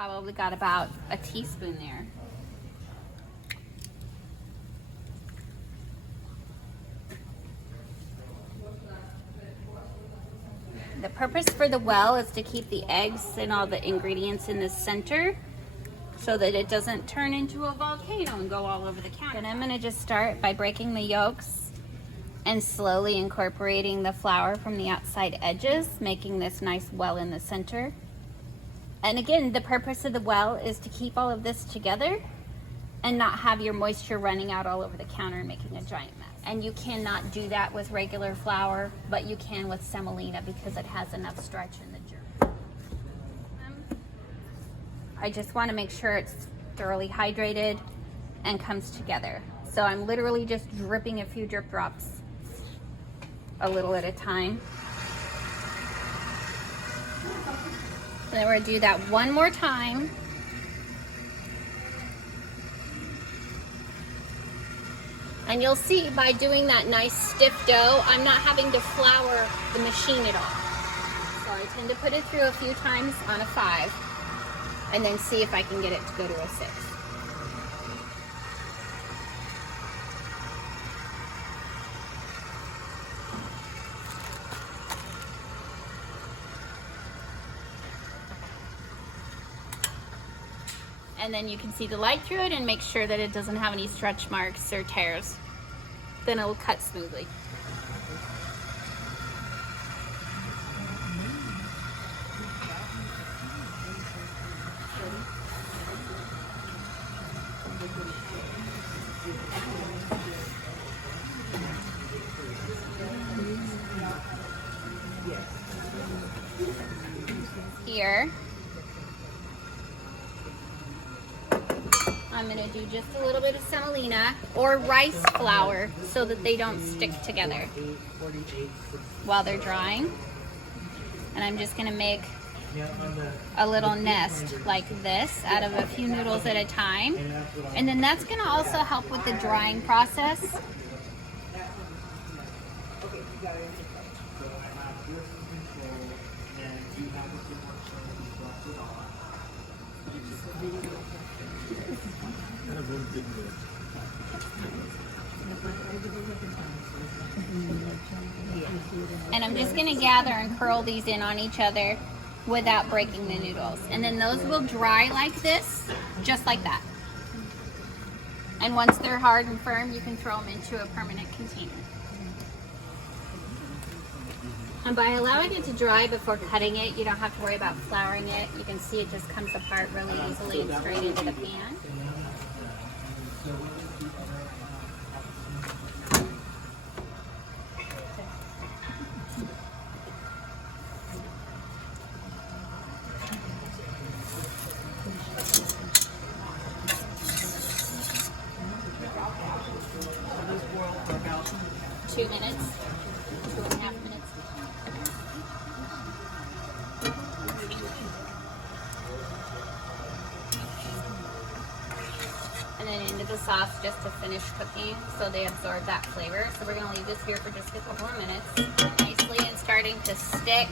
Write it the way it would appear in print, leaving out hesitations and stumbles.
Probably got about a teaspoon there. The purpose for the well is to keep the eggs and all the ingredients in the center so that it doesn't turn into a volcano and go all over the counter. And I'm going to just start by breaking the yolks and slowly incorporating the flour from the outside edges, making this nice well in the center. And again, the purpose of the well is to keep all of this together and not have your moisture running out all over the counter and making a giant mess. And you cannot do that with regular flour, but you can with semolina because it has enough stretch in the germ. I just want to make sure it's thoroughly hydrated and comes together. So I'm literally just dripping a few drip drops a little at a time. Then we're going to do that one more time. And you'll see by doing that nice stiff dough, I'm not having to flour the machine at all. So I tend to put it through a few times on a 5 and then see if I can get it to go to a 6. And then you can see the light through it and make sure that it doesn't have any stretch marks or tears. Then it will cut smoothly. Here, I'm going to do just a little bit of semolina or rice flour so that they don't stick together while they're drying. And I'm just going to make a little nest like this out of a few noodles at a time. And then that's going to also help with the drying process. And I'm just going to gather and curl these in on each other without breaking the noodles. And then those will dry like this, just like that. And once they're hard and firm, you can throw them into a permanent container. And by allowing it to dry before cutting it, you don't have to worry about flouring it. You can see it just comes apart really easily and straight into the pan. About 2 minutes, 2.5 minutes. And then into the sauce just to finish cooking so they absorb that flavor. So we're going to leave this here for just a couple more minutes. Nicely and starting to stick.